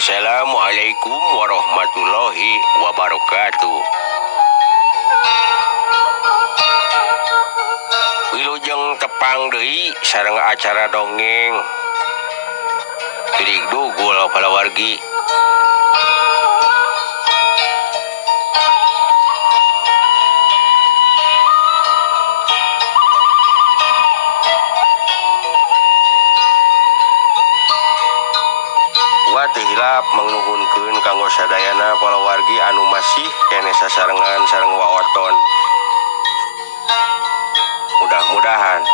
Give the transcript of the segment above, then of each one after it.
Assalamualaikum warahmatullahi wabarakatuh. Wilujeng tepang deui sareng acara dongeng Didik Dugul palawargi. Teu hilap mangnuhunkeun kanggo sadayana palawargi anu masih kene sasarengan sareng waoton. Mudah-mudahan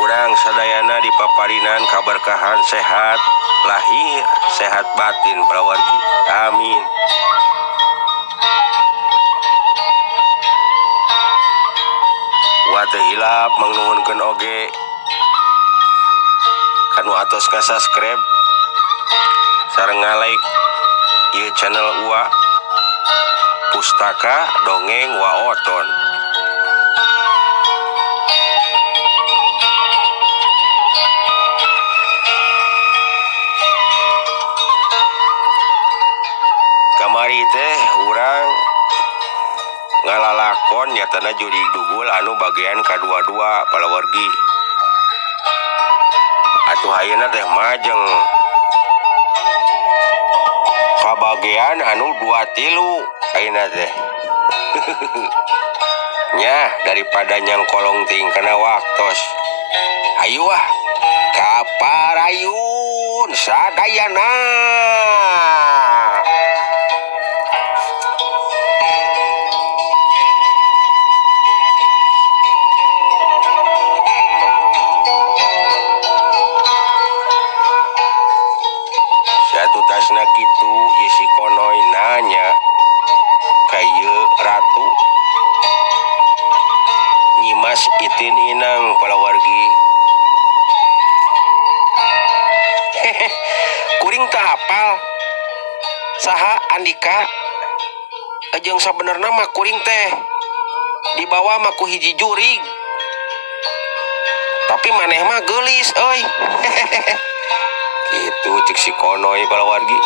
urang sadayana dipaparinan kaberkahan sehat lahir, sehat batin palawargi. Amin. Teu hilap mangnuhunkeun oge kanu atos subscribe sareng like ieu channel UA Pustaka Dongeng Waoton. Kamari teh urang ngalalakon nyatana Didik Dugul anu bagian kadua-dua palawargi. Atuh ayeuna teh majeng kabagian anu 2-3 ayeuna teh. Nya daripada nyangkolong ting kana waktos. Hayu kaparayun sadayana. Tutasna kitu ye si Konoy nanya ka ieu ratu Nyimas Itin Inang palawargi. Kuring teu hafal saha Andika jeung sabenerna mah kuring teh dibawa mah ku hiji jurig tapi maneh mah geulis euy. Itu cek si Konoy palawargi.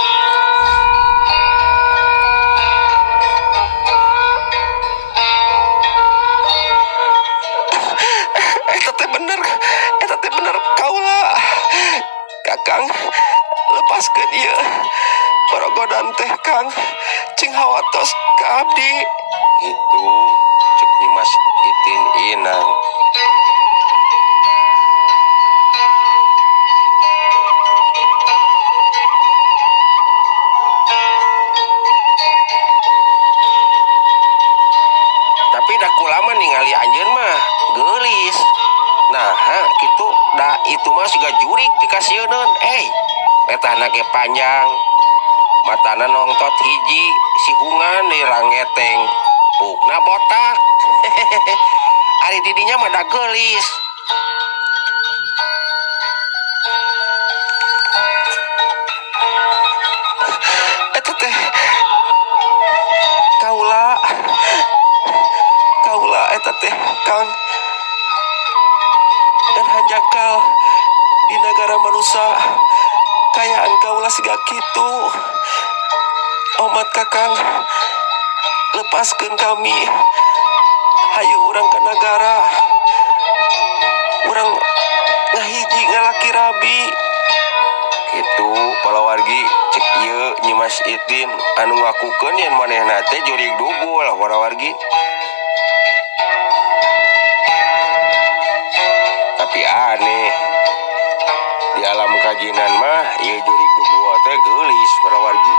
Eta teh bener kaula. Kakang lepaskeun ieu borogodan teh Kang cing hawatos ka abdi. Itu cek Nyimas Itin Inang. Tapi dah kulama ningali anjeun mah geulis. Nah, kitu da itu mah siga jurig dikasieun. Betahna ge panjang. Matana nongtot hiji, sihungan di rangeteng. Pukna botak. Ari didinya mah da geulis. Eta teh kaula eta teh Kang dan hanjakal di negara manusia kayaan kaula siga kitu. Omat Kakang lepaskeun kami, hayu urang ke negara urang ngahiji ngalaki rabi. Kitu palawargi cek ieu Nyimas Itin anu ngakukeun yen manehna teh Didik Dugul palawargi. Tapi aneh di alam kajinan mah ieu Didik Dugul teh geulis palawargi.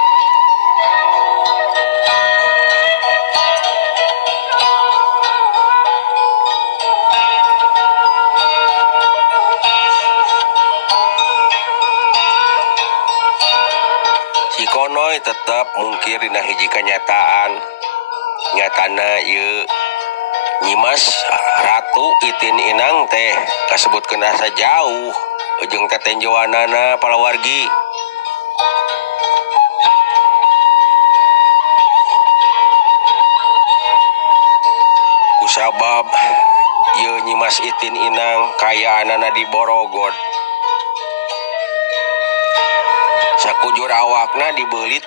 Si Konoy tetap mungkir dina hiji kenyataan. Nyatana ieu Nyimas Ratu Itin Inang teh kasebutkeun asa jauh ujung tetenjoanana palawargi. Kusabab ieu Nyimas Itin Inang kayaanana di Borogod. sakujur awakna dibelit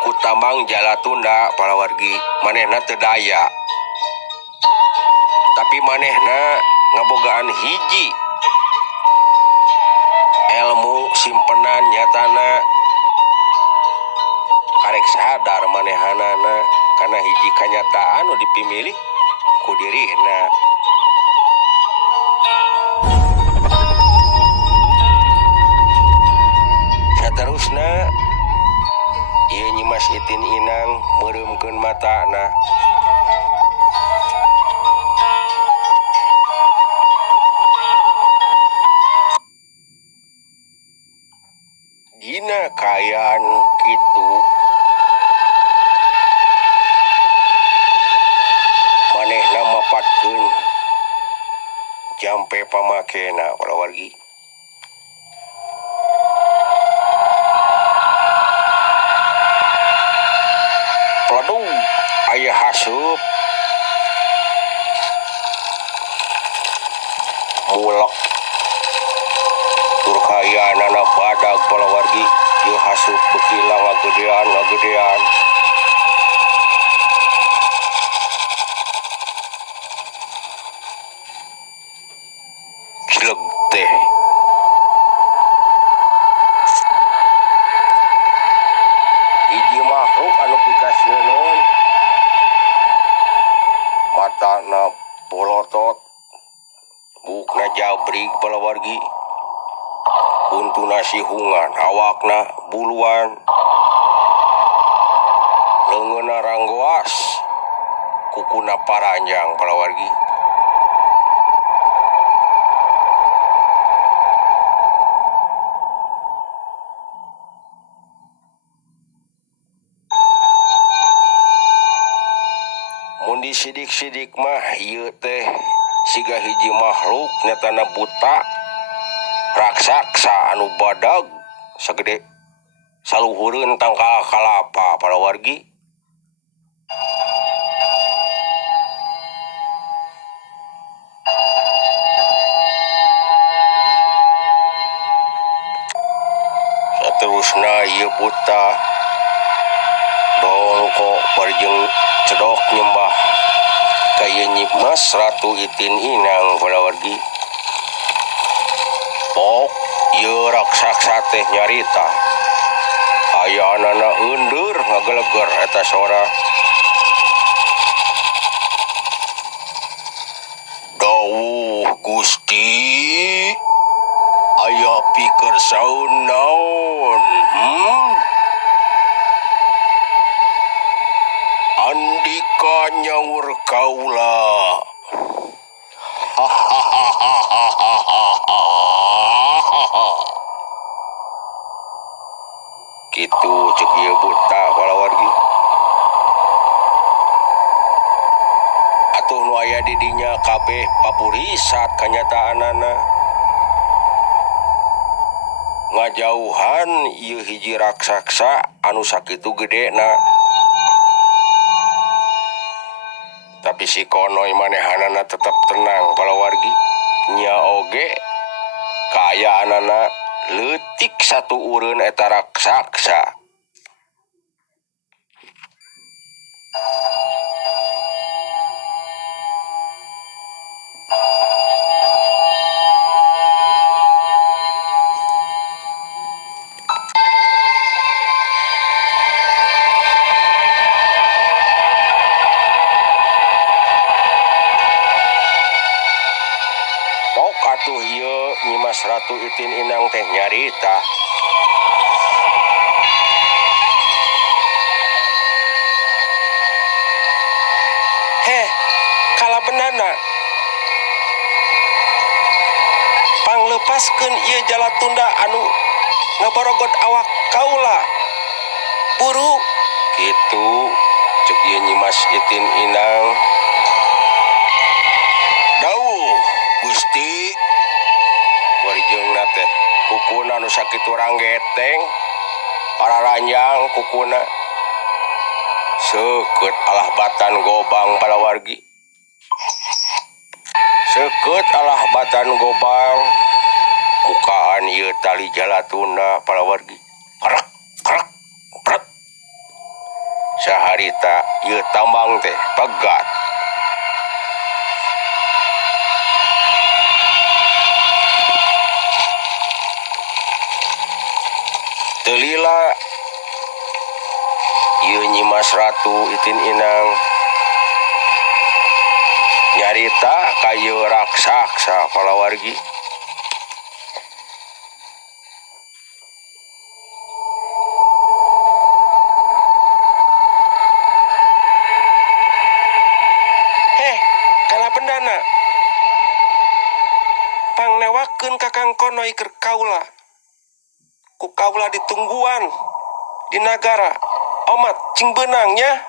ku tambang Jalatunda palawargi. Manehna teu daya tapi manehna ngabogaan hiji ilmu simpenan nyatana karek sadar manehanana karena hiji kanyataan nu dipimilik ku dirihna. Saterusna ieu Nyimas Itin Inang meureumkeun matana. Dina kaayaan kitu manehna mapatkeun jampe pamakena palawargi. Waduh, aya hasup mulek tur kayanana badag palawargi. Ieu hasup bekilang ngagedean kileg teh hiji makhluk anu pikasieun matana polotot bukna jabrig palawargi kuntuna sihungan awakna buluan leungeunna ranggoas kukuna paranjang palawargi. Mun disidik-sidik mah ieu teh siga hiji makhluk nyatana buta raksasa anu badag sagede saluhureun tangkal kalapa palawargi. Saterusna ieu buta dongko barjeng cedok nyembah ka ieu Nyimas Ratu Itin Inang palawargi. Pok ieu raksasa teh nyarita ayanana eundur ngageleger eta sora. Dawuh Gusti, aya pikeun saun naon? Andika nyaur kaula. Kitu ceuk ieu buta palawargi. Atuh nu aya di dinya kabeh paburisat kanyataanana. Ngajauhan ieu hiji raksasa anu sakitu gedena. Tapi si konoy manehanana tetep tenang palawargi. Nya oge kaayaanana leutik satu ureun eta raksasa. Pok atuh ieu Nyimas Ratu Itin Inang teh nyarita. Heh, kalabenana panglepaskeun ieu Jalatunda anu ngabarogod awak kaula. Buru kitu ceuk ieu Nyimas Itin Inang. Dawuh Gusti, warjeungna teh kukuna nu sakitu ranggeteng pararanjang kukuna seukeut alah batan gobang palawargi. Seukeut alah batan gobang mukaan ieu tali Jalatunda palawargi. Harak saharita ieu tambang teh pegat. Teu lila ieu Nyimas Ratu Itin Inang nyarita ka ieu raksasa palawargi. Kala bendana pangnewakeun kakang konoy keur kaula ku kaula ditungguan di nagara omat cing benangnya.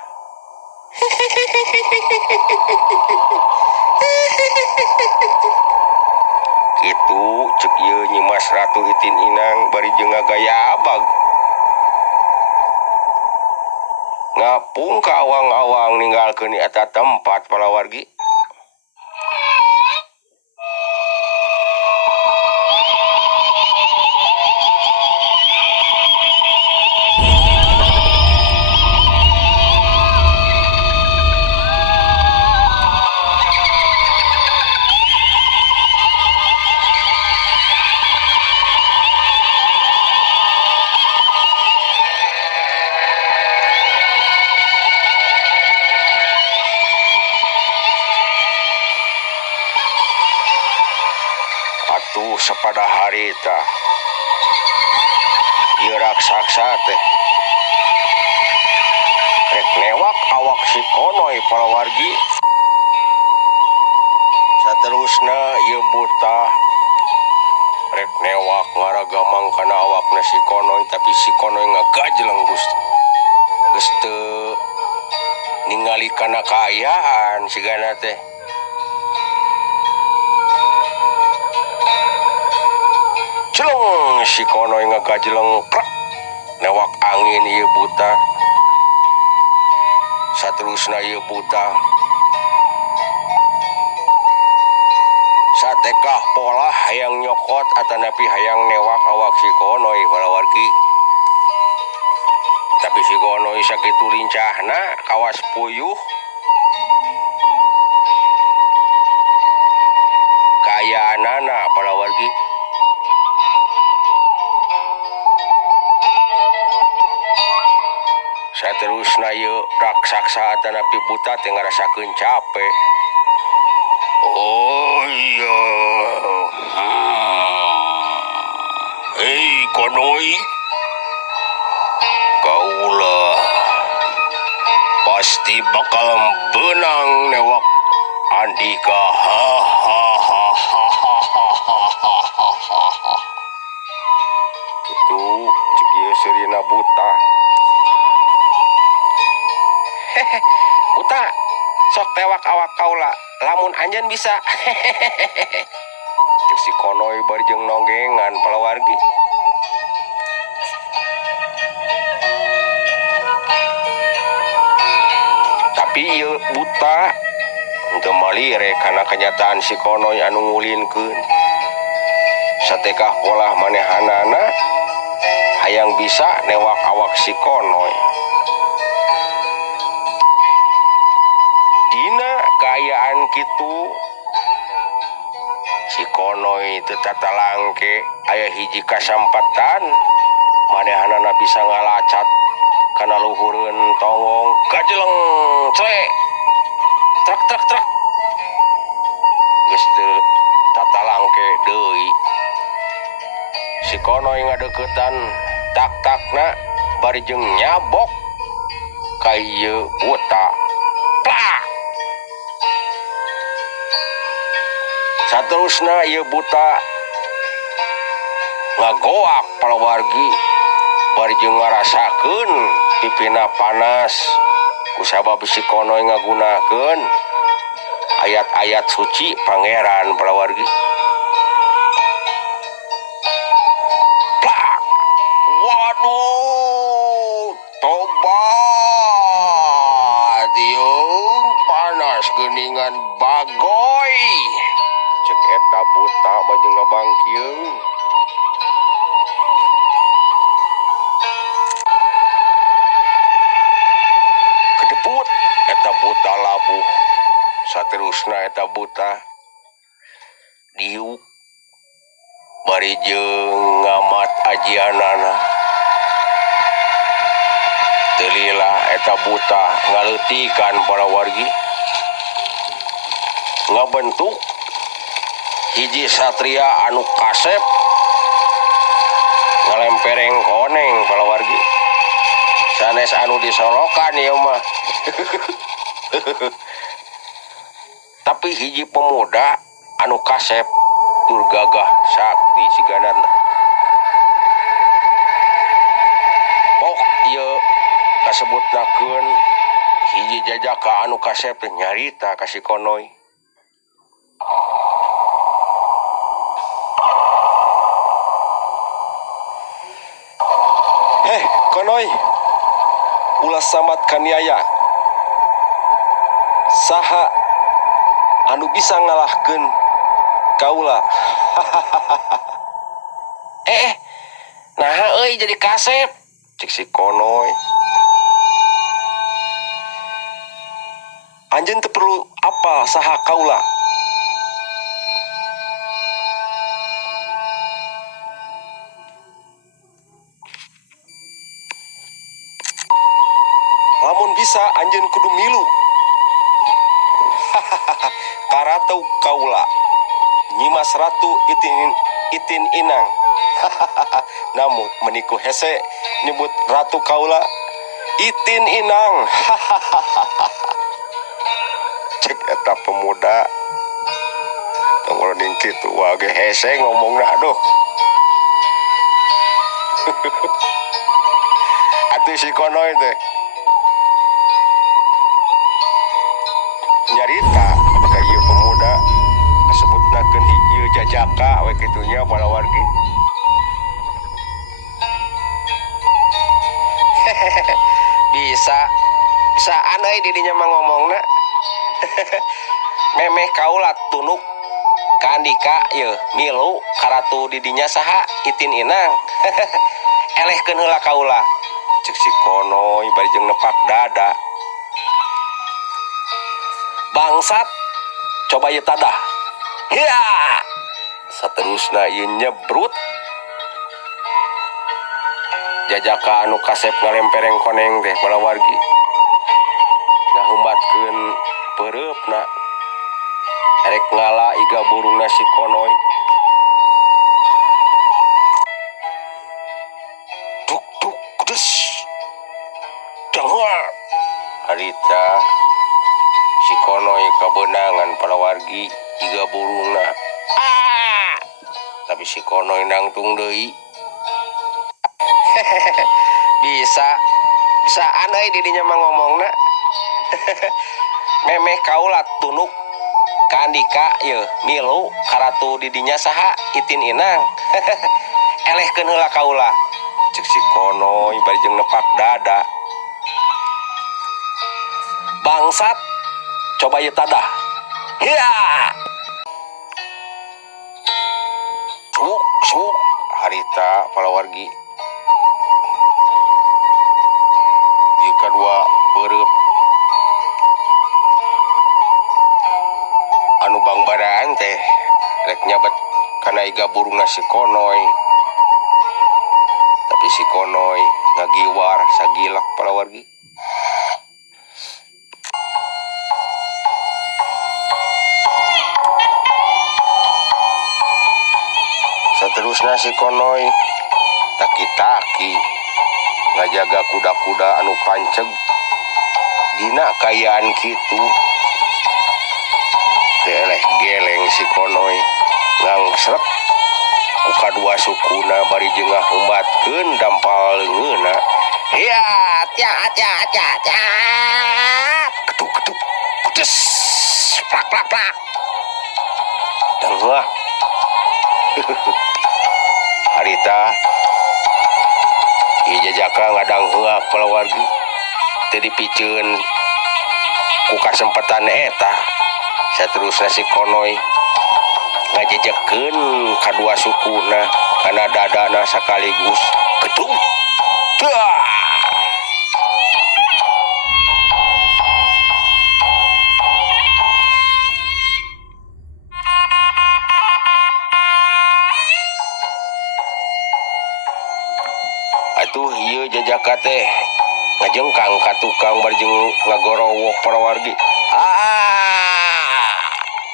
Kitu cek ieu Nyimas Ratu Itin Inang bari jeung ngagayabag ngapung ka awang-awang ninggalkeun di eta tempat palawargi. Atuh sapada harita ieu raksasa teh rek newak awak si konoy palawargi. Saterusna ieu buta rek newak ngaragamang kana awakna si konoy, tapi si konoy ngagajleng geus teu ningali kana kaayaan sigana teh. Celeng si konoy ngagajleng krak newak angin ieu buta. Saterusna ieu buta satekah pola hayang nyokot atanapi hayang newak awak si konoy palawargi. Tapi si konoy sakitu lincahna kawas puyuh kayaanana palawargi. Saterusna ieu raksasa atanapi buta teh ngarasakeun capek. Oh iya. Hei konoy, kaula pasti bakal benang newak Andika. Ha ha ha ha ha ha ha ha. Itu cek ieu seurina buta. Hehe, buta sok tewak awak kaula lamun anjeun bisa. Hehehe. Cek si konoy bari jeung nonggengan palawargi. Tapi ieu buta teu malire kana kenyataan si konoy anu ngulinkeun. Satekah polah manehanana hayang bisa newak awak si konoy. Dina kaayaan kitu si konoy teu tatalangke aya hiji kasampatan manehanana bisa ngalacat kana luhureun tongong gajleng cle trak trak trak geus teu tatalangke deui. Si konoy ngadeuketan tak-takna bari jeung nyabok ka ieu buta. Plak! Saterusna ieu buta ngagoak palawargi bari jeung ngarasakeun pipina panas kusabab si konoy ngagunakeun ayat-ayat suci pangeran palawargi. Plak! Waduh, tobat yeung panas geuningan bagoy. Cek eta buta baju ngabangkieung. abu saterusna eta buta diuk bari jeung ngamat ajianana teu lila eta buta ngaleutikan para wargi ngabentuk hiji satria anu kasep ngalempereng koneng para wargi sanes anu disolokan ieu mah tapi hiji pemuda anu kasep tur gagah sakti siganana pok ieu kasebutnakeun hiji jajaka anu kasep nyarita ka si Konoy. Konoy ulah samat kaniaya saha anu bisa ngalahkeun kaula. Nah euy jadi kasep cik si Konoy. Anjeun teu perlu apal saha kaula. Lamun bisa anjeun kudu milu. Karatau kaula nyimas ratu itin inang. Namun meniku hese nyebut ratu kaula itin inang. Cek eta pemuda tongoloding kitu wage hese ngomongna aduh. Atuh si Konoy teh nyarita ka ieu pemuda disebutnakeun ieu jajaka we kitunya para wargi. bisa aneh didinya mah ngomongna. Memeh kaula tunuk ka andika ieu milu karatu didinya saha itin inang. Elehkeun heula kaula cek si Konoy bari jeung nepak dada. Bangsat coba ieu tadah. Ya saterusna ieu nyebrut jajaka anu kasep ngalempereng koneng teh para wargi ngahumbatkeun peureupna erek ngala iga burungna si Konoy. Duk duk des dengar harita si Konoy kabeunangan para wargi iga burungna. Tapi si Konoy nangtung deui. bisa aneh didinya mah ngomongna. Memeh kaula tunuk ka andika ieu milu karatu didinya saha itin inang. Elehkeun heula kaula cek si Konoy bari jeung nepak dada. Bangsat coba ieu tadah. Ya suk harita para wargi ieu kadua peureub anu bangbaraan teh rek nyabet kana iga burungna si Konoy. Tapi si Konoy ngagiwar sagilak para wargi. Saterusna si Konoy taki-taki ngajaga kuda-kuda anu panceg dina kayaan kitu. Teh eleh geleng si Konoy ngangsrek ku kadua sukuna bari jeung ngahumbatkeun dampal leungeunna. Ya tia ketuk kudes plak plak plak dengar. Harita ieu jajaka ngadang heuak para wargi teu dipikeun ku kasempatan eta. Saterusna si Konoy ngajejekeun kadua sukuna kana dadana sakaligus gedung. Jajaka teh ngajengkang ka tukang barjeng ngagorowok para wargi.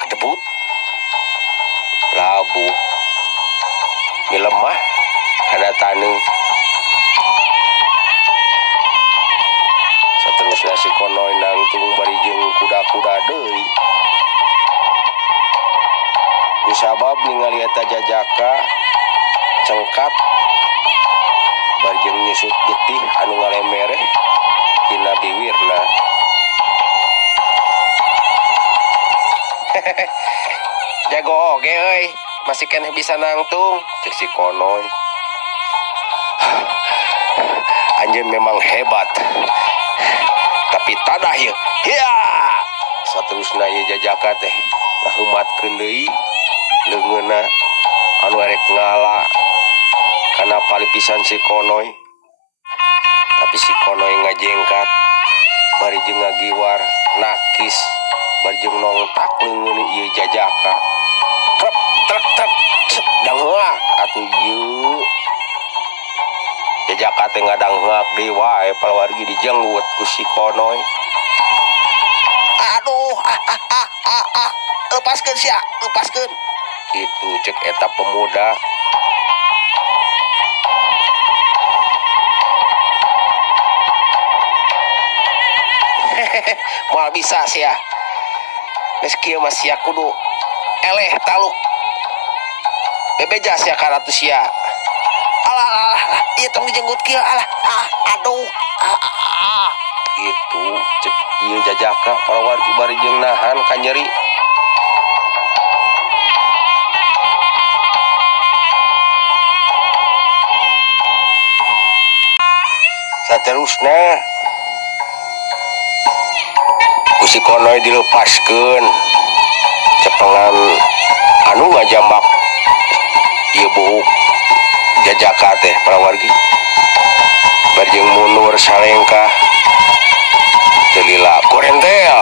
Kedebut labu milemah ada tanu. Saterusna si Konoy nangtung barijeng kuda-kuda deui. Kusabab ningali eta Jajaka cengkat barijeng nyusut getih anu ngalemereh tina biwirna. Jago oge euy, masih keneh bisa nangtung, cek si Konoy. Anjeun memang hebat. Tapi tadah ieu. Ya. Saterusna ieu Jajaka teh ngaheumatkeun deui leungeunna anu erek ngala kana palipisan si Konoy. Tapi si Konoy ngajengkat barijeng ngagiwar nakis barijeng nongtak leungeun ieu Jajaka. Krep trek trek dangheuak atuh ieu Jajaka teh ngadangheuak deui wae palawargi dijenggut ku si Konoy. Aduh, lepaskeun sia, lepaskeun. Itu cek eta pemuda. Moal bisa sia. Geus kieu mah sia kudu eleh taluk. Bebeja sia ka ratu sia. Alah, ieu tong dijenggut kieu alah. Aduh. Gitu cek ieu Jajaka para wargi barijeng nahan ka nyeri. Saterusna ku si Konoy dilepaskeun cepengan anu ngajambak ieu buuk Jajaka teh para wargi barijeng mundur salengkah teu lila korentel.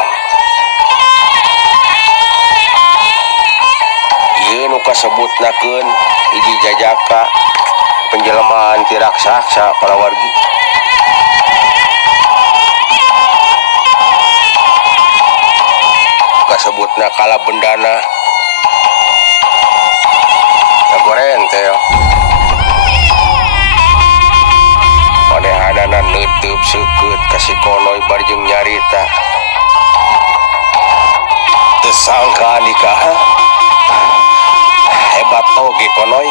Ieu nu kasebutnakeun hiji Jajaka penjelemaan ti raksasa para wargi. Kasebutna kala bendana ngagorentel. Manehanana neuteub seukeut ka si Konoy barijeng nyarita. Teu sangka nikah. Hebat oge Konoy.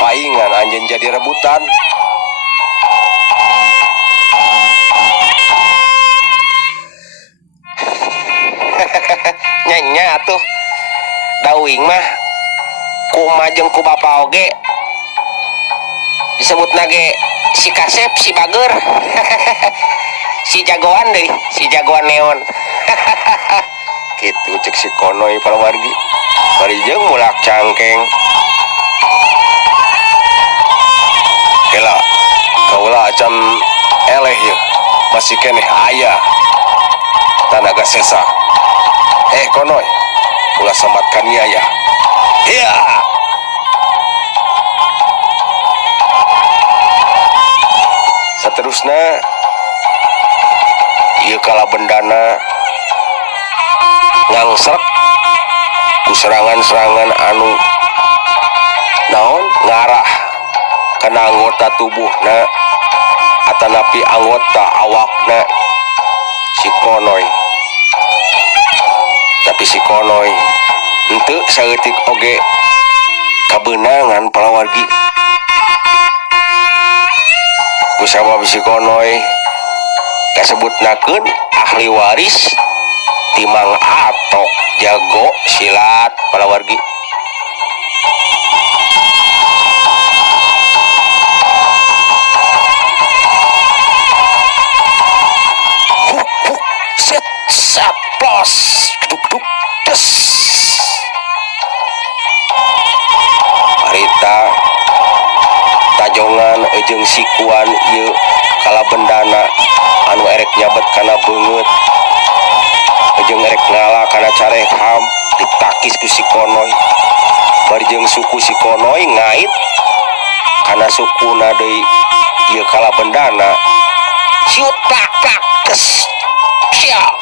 Paingan anjeun jadi rebutan. Nya tuh dawing mah kumaha jeung ku bapa oge disebutna ge si Kasep si Bager. Si jagoan deui, si jagoan neon. Kitu cek si Konoy para wargi barijeng mulak cangkeng. Kela kaula acan eleh ieu masih keneh aya tanaga sesa. Konoy, ulah sambatkan ieu ya. Ya. Saterusna ieu kala bendana ngangsrek ku serangan-serangan anu naon ngarah kana anggota tubuhna atanapi anggota awakna si Konoy. Tapi si Konoy henteu saeutik oge kabeunangan palawargi. Kusabab si Konoy kasebutnakeun ahli waris ti Mang Atok jago silat palawargi. Set saplos duk des. Harita tajongan jeung sikuan ieu kala bendana anu erek nyabet kana beungeut jeung erek ngala kana careham ditakis ku si Konoy. Bari jeung suku si Konoy ngait kana sukuna deui ieu kala bendana siut tak tak kes siap.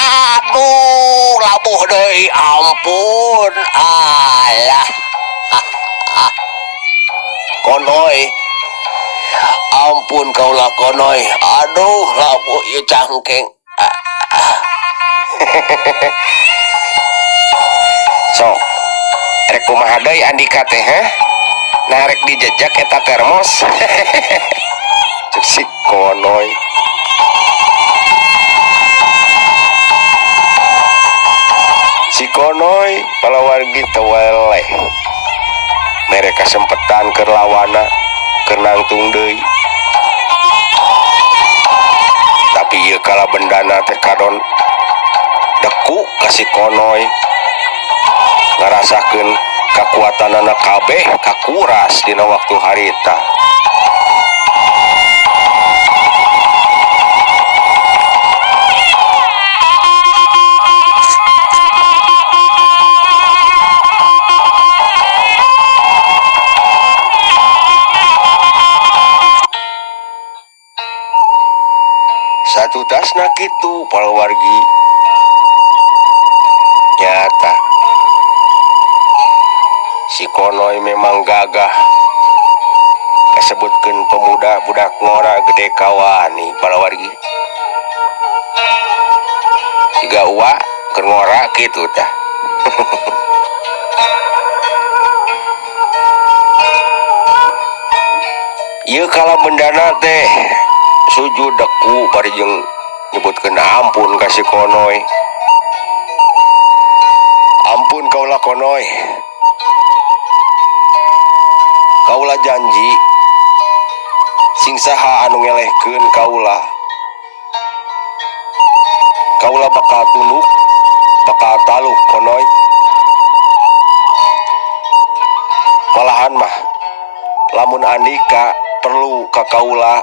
Aduh labuh deui ampun alah konoy ampun kaulah konoy aduh labuh ieu cangkeng sok rek kumaha deui Andika teh nah rek dijejak eta termos cek si konoy si konoy palawargi teweleh mereka sempetan keur lawana keur nangtung deui tapi ieu kala bendana teh kadon deku ka si konoy ngarasakeun kakuatanana kabeh kakuras dina waktu harita. Satu tasna kitu palawargi nyata si konoy memang gagah kasebutkeun pemuda budak ngora gede kawani palawargi siga uwa keur ngora kitu tah ieu kala bendana teh sujud deku bari jeung nyebutkeun ampun ka si konoy ampun kaulah konoy kaulah janji sing saha anu ngelehkeun kaulah bakal tunduk bakal taluh konoy malahan mah lamun Andika perlu ka kaulah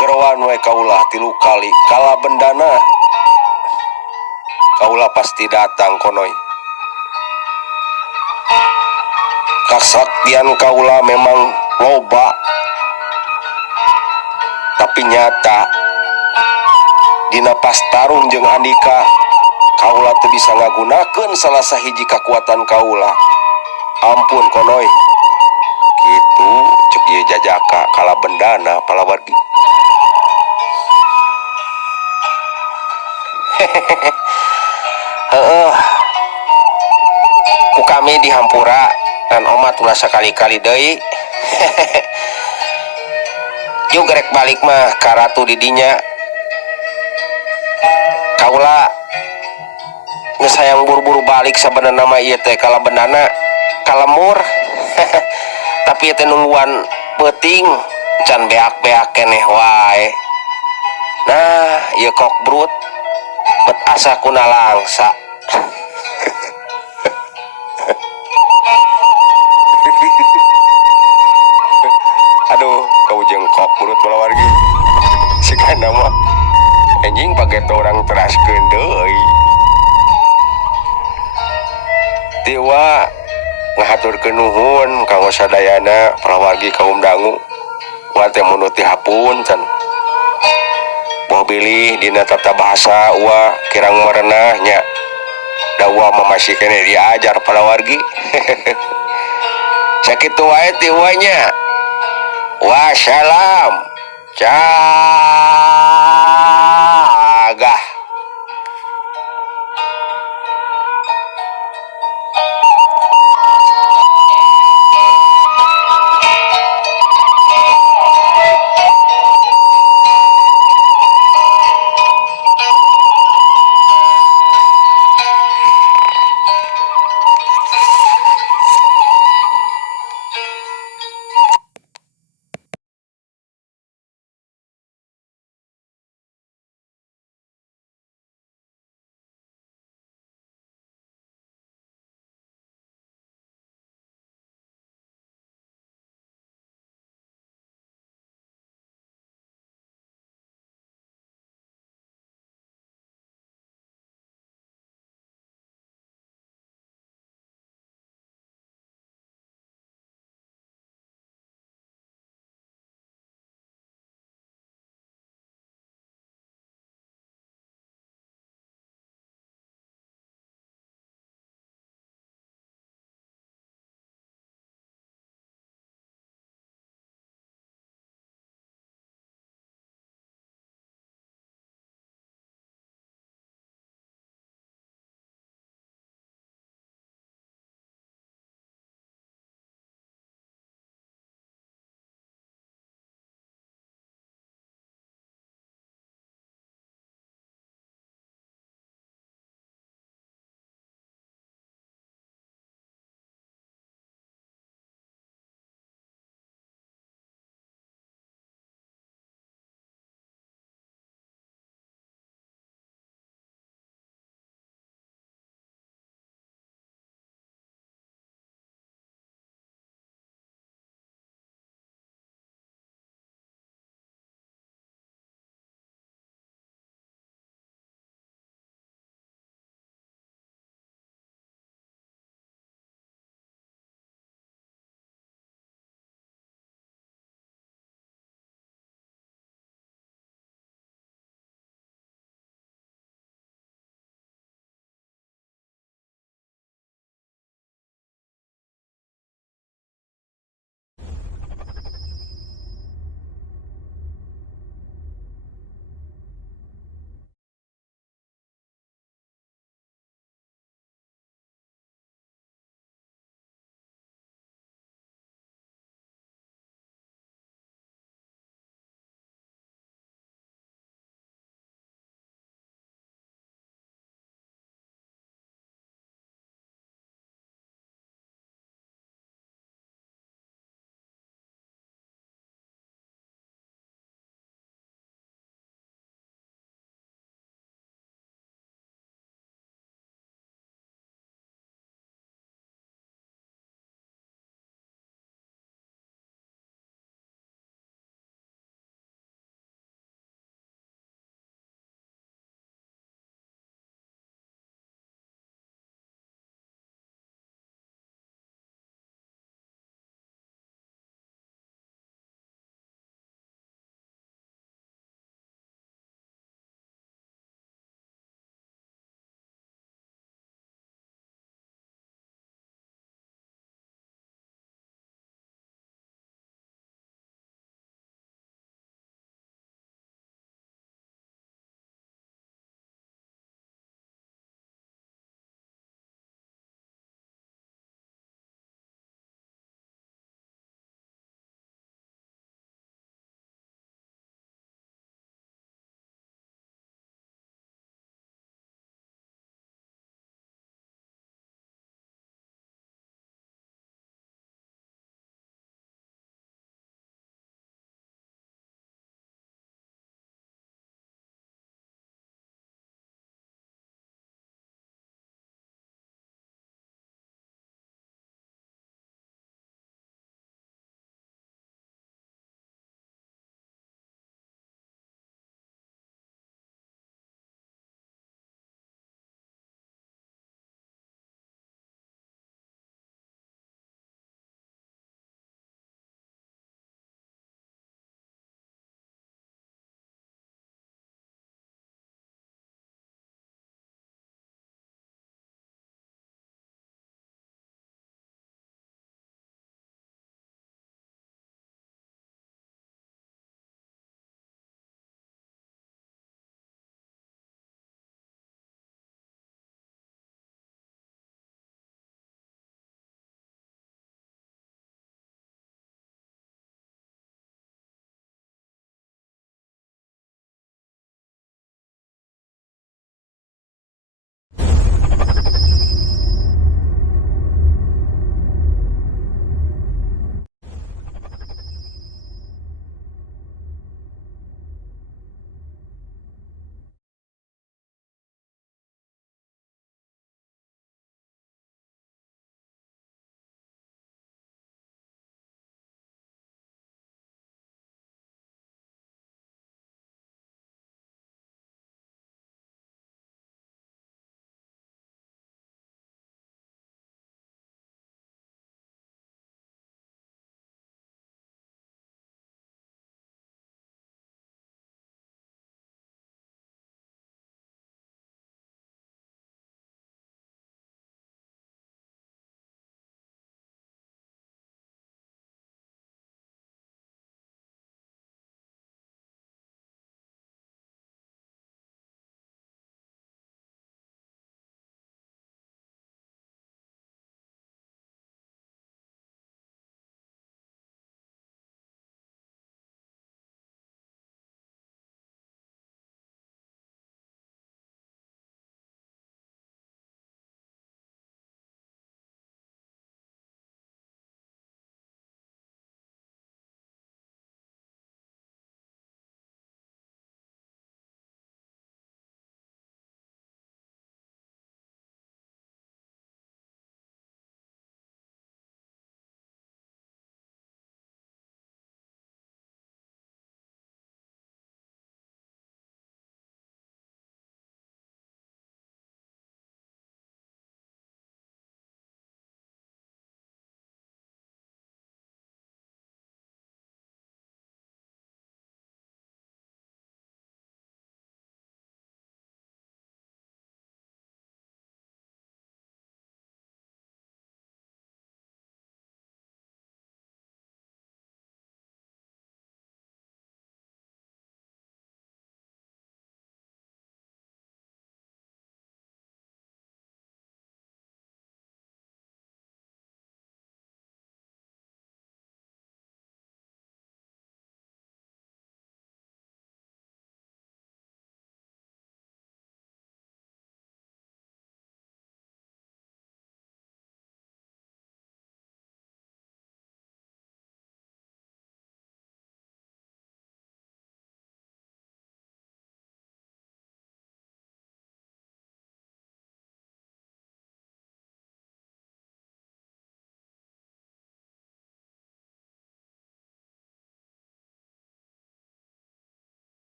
gerawan we kaulah 3 kali kala bendana kaulah pasti datang konoy kasaktian kaulah memang loba tapi nyata dina pas tarung jeung Andika kaulah teu bisa ngagunakeun salah sahiji kakuatan kaulah ampun konoy kitu cek ieu jajaka kala bendana palawargi ku kami di Hampura dan omat ulah sekali-kali deui juga rek balik mah ka ratu didinya kaulah geus hayang buru-buru balik sabenerna mah ieu teh kala bendana kalemur tapi teh nungguan peuting can beak-beak keneh wae nah ieu kok brut bet asa kuna langsa aduh kau jengkok brut palawargi sikana mah anjing paget orang teraskeun deui tiwa ngahaturkeun nuhun kanggo sadayana palawargi kaum dangu wa teh munuti hapun can boh bilih dina tata bahasa uwa kirang merenah nya da uwa mah masih kene diajar palawargi sakitu wae ti uwa nya wassalam cagah